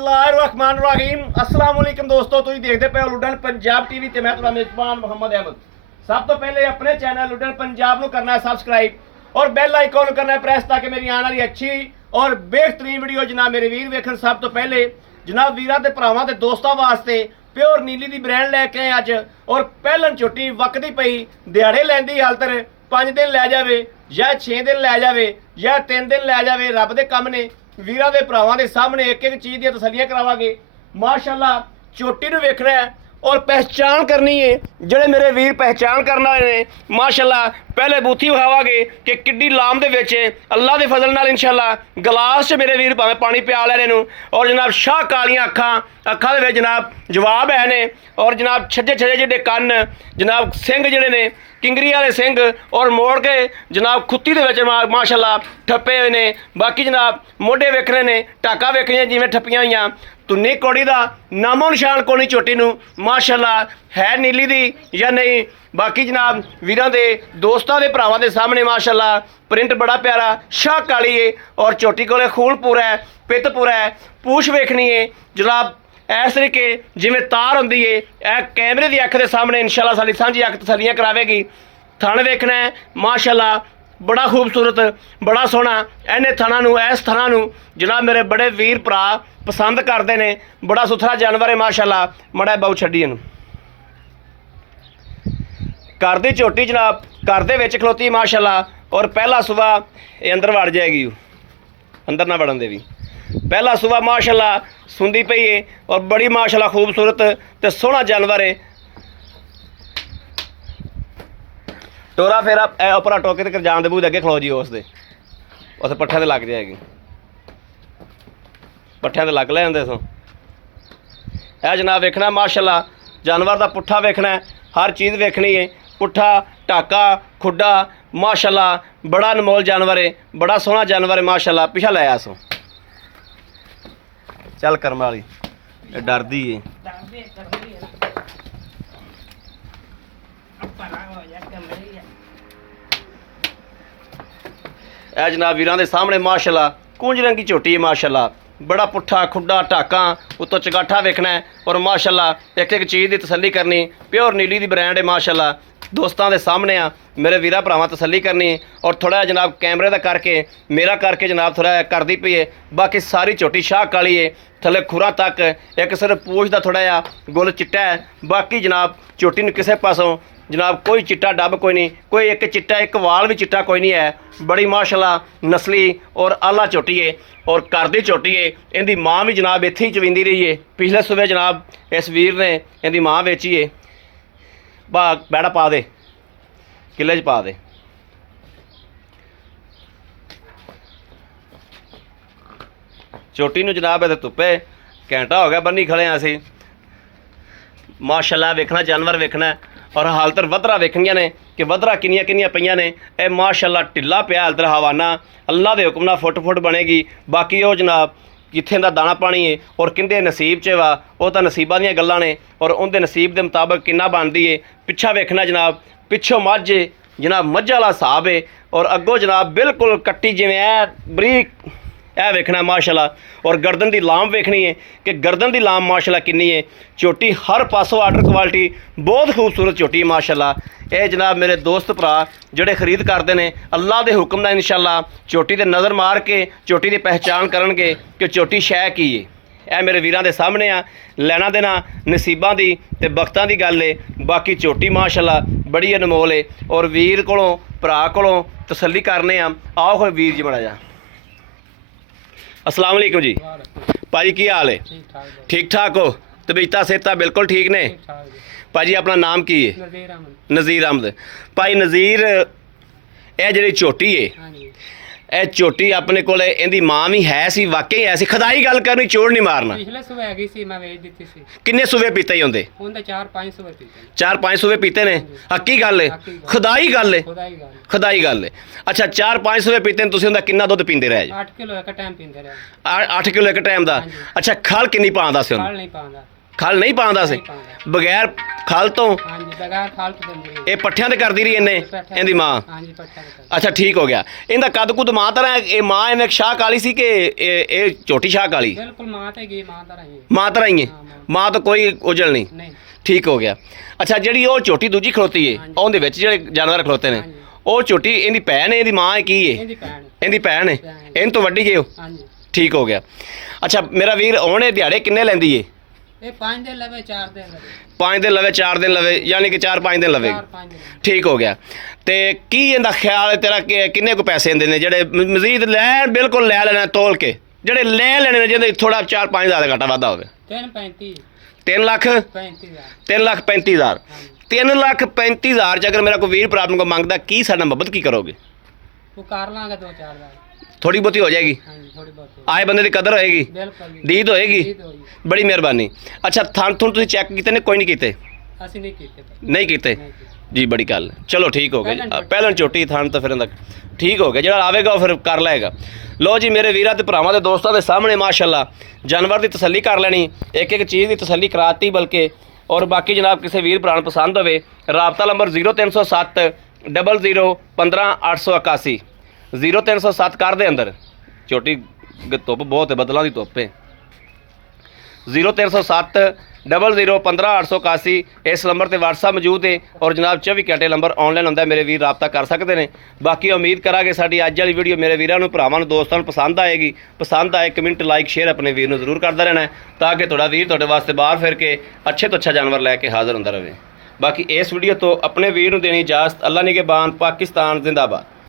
बिस्मिल्लाहिर्रहमानिर्रहीम अस्सलाम वालेकुम दोस्तों, तुम देखते पे हो लुडन पंजाब टीवी ते मैं तुम्हारा मेजबान मोहम्मद अहमद। सब तो पहले अपने चैनल लुडन पंजाब को करना है सब्सक्राइब और बेल आइकॉन करना है प्रेस ताकि मेरी आने वाली अच्छी और बेहतरीन वीडियो जनाब मेरे वीर वेखन। सब तो पहले जनाब वीरां ते भरावां ते दोस्तां वास्ते प्योर नीली दी ब्रांड लैके आए अज। और पहलन झोटी वकदी पई दिहाड़े लैंदी हालतर 5 दिन लै जावे या 6 दिन लै जावे या 3 दिन लै जावे, रब दे कम ने। वीरां दे भरावां दे सामने एक एक चीज़ दी तसल्लियां करावांगे। माशाअल्लाह चोटी नूं वेखना है और पहचान करनी है। ਜਿਹੜੇ मेरे वीर पहचान करना है माशाअल्लाह पहले बूथी विखावांगे कि किड्डी लाम दे विच अल्लाह दे फजल नाल इंशाअल्लाह गिलास च मेरे वीर भावें पानी पिया लैने नूं। और जनाब शाह कालियां अखां दे विच जनाब जवाब है ने और जनाब छज्जे छज्जे जिहड़े कन्न जनाब सिंह जिहड़े ने किंगरी वाले सिंह और मोड़ के जनाब खुत्ती दे विच माशाअल्लाह ठप्पे हुए ने। बाकी जनाब मोढे वेखने ने टाका वेखनियां जिवें ठप्पियां होईयां। तुन्नी कौड़ी का नामो निशान कोनी चोटी नूं माशाअल्लाह है नीली दी या नहीं। बाकी जनाब वीरां दे दोस्तां दे भरावां दे सामने माशाअल्लाह प्रिंट बड़ा प्यारा शाह काली है और चोटी कोले खून पूरा है, पित पूरा है, पूछ वेखनी है जनाब इस तरीके जिमें तार होंदी है। यह कैमरे की अख के सामने इंशाअल्लाह साडी सांझी अख तसल्लियां करावेगी। थण वेखना है माशाअल्लाह बड़ा खूबसूरत बड़ा सोहना। इन्हें थणा नूं इस थणा नूं जनाब मेरे बड़े वीर भरा पसंद करते हैं। बड़ा सुथरा जानवर है माशाअल्लाह। मड़ा बहु छड्डी इहनूं घर दी झोटी जनाब घर दे विच खलोती माशाअल्लाह। और पहला सुबह ये अंदर वड़ जाएगी, अंदर ना वड़न देवी। पहला सुबह माशाअल्लाह सुंदी पई है और बड़ी माशाअल्लाह खूबसूरत ते सोहना जानवर है। टोरा फेरा उपरा टोके तक जान दे बूह अगे खलो जी उसके उस पट्ठियां ते लग जाएगी, पट्ठियां ते लग लेंदे सो। यह जनाब वेखना माशाअल्लाह जानवर का पुट्ठा वेखना है, हर चीज़ वेखनी है। पुट्ठा टाका खुड्डा माशाअल्लाह बड़ा अनमोल जानवर है, बड़ा सोहना जानवर है माशाअल्लाह। पिछा लाया सो चल करम वाली डरदी है। यह जनाब वीरां दे सामने माशाअल्लाह कूंज रंगी झोटी है माशाअल्लाह। बड़ा पुट्ठा खुड्डा टाका उत्तों चगाठा वेखना है और माशाअल्लाह एक एक चीज़ की तसल्ली करनी। प्योर नीली दी ब्रांड है माशाअल्लाह। दोस्तों के सामने आ मेरे वीरा भरावां तसल्ली करनी और थोड़ा जनाब कैमरे का करके मेरा करके जनाब थोड़ा करदी पई है। बाकी सारी झोटी शाह काली है, थले खुरा तक एक सिर्फ पूछ का थोड़ा जा गुल चिट्टा है। बाकी जनाब झोटी नूं किसी पासों जनाब कोई चिट्टा डब कोई नहीं, कोई एक चिट्टा एक वाल भी चिट्टा कोई नहीं है। बड़ी माशाअल्लाह नस्ली और आला झोटी है और घर दी झोटी है। इनकी माँ भी जनाब इत्थे ही चवींदी रही है। पिछले सुबह जनाब इस वीर ने इनकी माँ बेची है। बैड़ा पा दे किले च पा दे। झोटी नूं जनाब इत्थे धुप्पे घंटा हो गया बन्नी खड़े असीं। माशाअल्लाह वेखना जानवर वेखना और हालतर वधरा वेखनियां ने कि वधरा किनियां किनियां पईयां ने। यह माशाअल्लाह ढिला पिया हालतर हवाना अल्लाह के हुक्म नाल फुट फुट बनेगी। बाकी वो जनाब जिथे दा दाना पानी है और किंदे नसीब च वा वो तो नसीबां दीयां गल्लां ने और उनके नसीब के मुताबिक किन्ना बनती है। पिछा वेखना जनाब पिछों मझ जनाब मझ वाला हिसाब है और अगों जनाब बिल्कुल कट्टी जिवें ऐ बरीक यह वेखना माशाअल्लाह। और गर्दन की लाम वेखनी है कि गर्दन की लाम माशाअल्लाह किन्नी है। झोटी हर पासों आर्डर क्वालिटी बहुत खूबसूरत झोटी है माशाअल्लाह। ये जनाब मेरे दोस्त भरा जोड़े खरीद करते हैं अल्लाह के हुक्म नाल इंशाअल्लाह झोटी ते नज़र मार के झोटी की पहचान करनगे कि झोटी शै की है। यह मेरे वीरां दे सामने आ लैना देना नसीबां दी ते बख्तां दी गल है। बाकी झोटी माशाअल्लाह बड़ी अनमोल है और वीर कोलों भरा कोलों तसल्ली करने आओ कोई वीर जी बड़ा जा। अस्सलाम वालेकुम जी भाजी की हाल है? ठीक ठाक हो? तबीयत सेहत बिल्कुल ठीक ने भाजी? अपना नाम की है? नज़ीर अहमद। भाई नज़ीर यह जी झोटी है यह झोटी अपने को इहदी माँ भी है सी वाकई है सी? खदाई गल करनी चोड़ नहीं मारना। पिछले सुबह हैगी सी मैं बेच दी सी। किन्ने सुबह पीते ही होंगे? 4-5 सुबह पीते। 4-5 सुबह पीते ने? हकी गल है? खुदाई गल है? खुदाई गल है। अच्छा 4-5 सुबह पीते हैं तुसीं उहदा किन्ना दुध पींदे रहे? 8 किलो एक टाइम पींदे रहे। 8 किलो एक टाइम का? अच्छा खल किन्नी पांदा सी? खल नहीं पांदा। ਖਲ ਨਹੀਂ ਪਾਉਂਦਾ ਸੀ ਨਹੀਂ ਪਾਉਂਦਾ। ਬਗੈਰ ਖਲ ਤੋਂ ਹਾਂਜੀ ਬਗੈਰ ਖਾਲ ਤੋਂ ਦਿੰਦੇ ਸੀ। ਇਹ ਪੱਠਿਆਂ ਤੇ ਕਰਦੀ ਰਹੀ ਇਹਨੇ ਇਹਦੀ ਮਾਂ ਹਾਂਜੀ ਪੱਠਾ ਦਾ ਅੱਛਾ ਠੀਕ ਹੋ ਗਿਆ ਇਹਦਾ ਕੱਦ ਕੁੱਦ ਮਾਂ ਤਰ੍ਹਾਂ ਹੈ? ਇਹ ਮਾਂ ਇਹਨੇ ਸ਼ਾਹ ਕਾਲੀ ਸੀ ਕਿ ਇਹ ਝੋਟੀ ਸ਼ਾਹ ਕਾਲੀ ਬਿਲਕੁਲ ਮਾਂ ਤੇ ਗਈ ਮਾਂ ਤਰ੍ਹਾਂ ਹੀ ਮਾਂ ਤਰ੍ਹਾਂ ਹੀ ਹੈ ਹਾਂ, ਮਾਂ ਤਾਂ ਕੋਈ ਉਜਲ ਨਹੀਂ ਨਹੀਂ ਠੀਕ ਹੋ ਗਿਆ ਅੱਛਾ ਜਿਹੜੀ ਉਹ ਝੋਟੀ ਦੂਜੀ ਖਲੋਤੀ ਏ ਹਾਂਜੀ। ਉਹਦੇ ਵਿੱਚ ਜਿਹੜੇ ਜਾਨਵਰ ਖਲੋਤੇ ਨੇ ਹਾਂਜੀ। ਉਹ ਝੋਟੀ ਇਹਦੀ ਭੈਣ ਹੈ ਇਹਦੀ ਮਾਂ ਹੈ ਕੀ ਹੈ ਇਹਦੀ ਭੈਣ ਇਹਦੀ ਭੈਣ ਹੈ ਭੈਣ। ਇਹਨ ਤੋਂ ਵੱਡੀ ਜੇ ਉਹ ਹਾਂਜੀ ਠੀਕ ਹੋ ਗਿਆ ਅੱਛਾ ਮੇਰਾ ਵੀਰ ਉਹਨੇ ਦਿਹਾੜੇ ਕਿੰਨੇ ਲੈਂਦੀ ਏ ਇਹ 5 ਦਿਨ ਲਵੇ 4 ਦਿਨ ਲਵੇ 5 ਦਿਨ ਲਵੇ 4 ਦਿਨ ਲਵੇ ਯਾਨੀ ਕਿ 4-5 ਦਿਨ ਲਵੇ 4-5 ਦਿਨ ਠੀਕ ਹੋ ਗਿਆ ਤੇ ਕੀ ਇਹਦਾ ਖਿਆਲ ਹੈ ਤੇਰਾ ਕਿ ਕਿੰਨੇ ਕੁ ਪੈਸੇ ਆਉਂਦੇ ਨੇ ਜਿਹੜੇ ਮਜ਼ੀਦ ਲੈਣ ਬਿਲਕੁਲ ਲੈ ਲੈਣਾ ਤੋਲ ਕੇ ਜਿਹੜੇ ਲੈ ਲੈਣੇ ਨੇ ਜਿਹਦੇ ਥੋੜਾ 4-5 ਹਜ਼ਾਰ ਦਾ ਘਾਟਾ ਵਾਧਾ ਹੋਵੇ 3-35 3 ਲੱਖ 35,000 3,35,000 3,35,000 ਚ ਅਗਰ ਮੇਰਾ ਕੋਈ ਵੀਰ ਪ੍ਰਾਪਤ ਨੂੰ ਮੰਗਦਾ ਕੀ ਸਾਡਾ ਮਦਦ ਕੀ ਕਰੋਗੇ ਉਹ ਕਰ ਲਾਂਗੇ 2-4 ਦਾ ਥੋੜੀ ਬਹੁਤੀ ਹੋ ਜਾਏਗੀ ਹਾਂਜੀ ਥੋੜੀ ਬਹੁਤ ਆਏ ਬੰਦੇ ਦੀ ਕਦਰ ਹੋਏਗੀ ਬਿਲਕੁਲ ਜੀ। ਡੀਦ ਹੋਏਗੀ ਡੀਦ ਹੋਈ। ਬੜੀ ਮਿਹਰਬਾਨੀ ਅੱਛਾ ਥਣ ਥੁਣ ਤੁਸੀਂ ਚੈੱਕ ਕੀਤੇ ਨੇ ਕੋਈ ਨਹੀਂ ਕੀਤੇ ਅਸੀਂ ਨਹੀਂ ਕੀਤੇ ਭਾਈ, ਨਹੀਂ ਕੀਤੇ ਨਹੀਂ ਕੀਤੇ। ਜੀ ਬੜੀ ਗੱਲ ਚਲੋ ਠੀਕ ਹੋ ਗਿਆ ਜੀ। ਪਹਿਲਾਂ ਝੋਟੀ। ਪਹਿਲਾਂ ਝੋਟੀ ਥਣ ਤਾਂ ਫਿਰ ਇਹਦਾ ਠੀਕ ਹੋ ਗਿਆ ਜਿਹੜਾ ਆਵੇਗਾ ਉਹ ਫਿਰ ਕਰ ਲਏਗਾ ਲੋ ਜੀ ਮੇਰੇ ਵੀਰਾਂ ਤੇ ਭਰਾਵਾਂ ਦੇ ਦੋਸਤਾਂ ਦੇ ਸਾਹਮਣੇ ਮਾਸ਼ਾਅੱਲਾ ਜਾਨਵਰ ਦੀ ਤਸੱਲੀ ਕਰ ਲੈਣੀ ਇੱਕ ਇੱਕ ਚੀਜ਼ ਦੀ ਤਸੱਲੀ ਕਰਾਤੀ ਬਲਕਿ ਔਰ ਬਾਕੀ ਜਨਾਬ ਕਿਸੇ ਵੀਰ ਭਰਾ ਨੂੰ ਪਸੰਦ ਹੋਵੇ ਰਾਬਤਾ ਨੰਬਰ 0307 00 15 881 0307 ਕਰ ਦੇ ਅੰਦਰ ਛੋਟੀ ਧੁੱਪ ਬਹੁਤ ਹੈ ਬਦਲਾਂ ਦੀ ਧੁੱਪ ਹੈ 0307 00 15 881 ਇਸ ਨੰਬਰ ਤੇ WhatsApp ਮੌਜੂਦ ਹੈ ਔਰ ਜਨਾਬ 24 ਘੰਟੇ ਨੰਬਰ ਆਨਲਾਈਨ ਹੁੰਦਾ ਮੇਰੇ ਵੀਰ ਰਾਬਤਾ ਕਰ ਸਕਦੇ ਨੇ ਬਾਕੀ ਉਮੀਦ ਕਰਾਂਗੇ ਸਾਡੀ ਅੱਜ ਵਾਲੀ ਵੀਡੀਓ ਮੇਰੇ ਵੀਰਾਂ ਨੂੰ ਭਰਾਵਾਂ ਨੂੰ ਦੋਸਤਾਂ ਨੂੰ ਪਸੰਦ ਆਏਗੀ ਪਸੰਦ ਆਏ ਕਮੈਂਟ ਲਾਈਕ ਸ਼ੇਅਰ ਆਪਣੇ ਵੀਰ ਨੂੰ ਜ਼ਰੂਰ ਕਰਦਾ ਰਹਿਣਾ ਹੈ ਤਾਂ ਕਿ ਤੁਹਾਡਾ ਵੀਰ ਤੁਹਾਡੇ ਵਾਸਤੇ ਬਾਹਰ ਫਿਰ ਕੇ ਅੱਛੇ ਤੋਂ ਅੱਛਾ ਜਾਨਵਰ ਲੈ ਕੇ ਹਾਜ਼ਰ ਹੁੰਦਾ ਰਹੇ ਬਾਕੀ ਇਸ ਵੀਡੀਓ ਤੋਂ ਆਪਣੇ ਵੀਰ ਨੂੰ ਦੇਣੀ ਇਜਾਜ਼ਤ ਅੱਲਾ ਨਿਗਹਿਬਾਨ ਪਾਕਿਸਤਾਨ ਜ਼ਿੰਦਾਬਾਦ